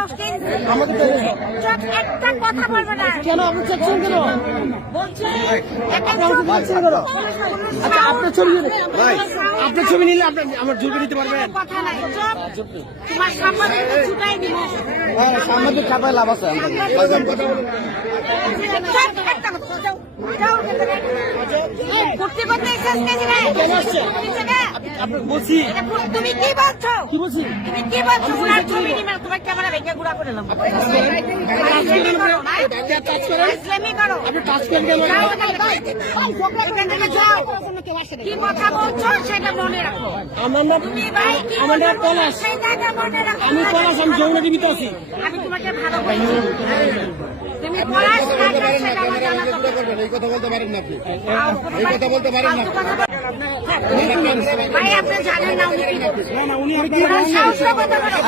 সাহস কে দিছে? একটা কথা বলবে না কেন আপনি চেকছেন কেন? বলছে আচ্ছা আপনার ছবি নিলে আপনার ছবি নিলে আপনি আমার ঝুঁকি নিতে পারবেন? কথা নাই চুপ তোমার সাংবাদিক ছুটাই দিব সাংবাদিক কাটায় লাভ আছে। করতে করতে এসেছ বলছি তুমি কি বলছো? কি বলছি? তুমি কি বলছো? ওনার ছবি নিয়ে তোমার ক্যামেরা ভেঙে গুড়া করে দিলাম। ইসলামি করো আপনি টাচ করেন কেন? কি কথা বলছো সেটা মনে রাখো। তুমি ভাই কি আমাদের পলাশ, সেটাকে মনে রাখো। আমি পলাশ, আমি যমুনা টিভিতে আছি। আমি তোমাকে ভালো বলছি। তুমি পলাশ কাকা সেটা আমার জানা দরকার। এই কথা বলতে পারেন না আপনি, এই কথা বলতে পারেন না। ভাই আপনি জানেন না উনি কি বলছেন? না না উনি আর কি সাহসটা কথা বলো।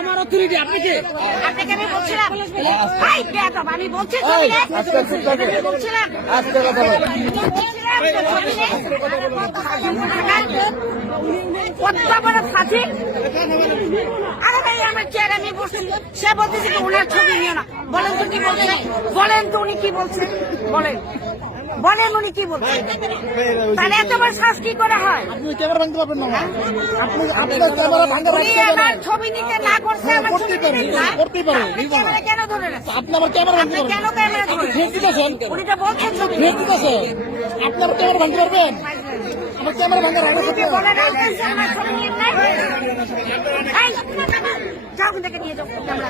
আমার অথরিটি আপনি কে? আপনাকে আমি বলছিলাম ভাই বেয়াদব আমি বলছি ছবি নে। আমি বলছিলাম আজকে কথা বলেন। কত বড় ফাঁসি। আরে ভাই আমার চেয়ার আমি বসছি সে বলতেছে কি ওনার ছবি নিও না। বলেন তো কি বলছে? বলেন তো উনি কি বলছে? বলেন বলেন উনি কি বলছেন? তাহলে এত বড় শ্বাস কি করে হয়? আপনি ক্যামেরা ভাঙতে পারবেন না। আপনি আপনার ক্যামেরা ভাঙতে উনি আমার ছবি নিতে না করছে আমার ছবি নিতে না করতে পারেন। ক্যামেরা কেন ধরে রাখছে? আপনি আমার ক্যামেরা ভাঙতে আপনি পারবেন? কেন ক্যামেরা ধরে ফেক দিতেছেন? উনি তো বলছেন ছবি ফেক দিতেছেন? আপনি আমার ক্যামেরা ভাঙতে পারবেন? আমার ক্যামেরা ভাঙার আগে উনি যে বলে রাখতেছে আমার ছবি নিয়ে নাই। এই, যাও ওখান থেকে নিয়ে যাও ক্যামেরা।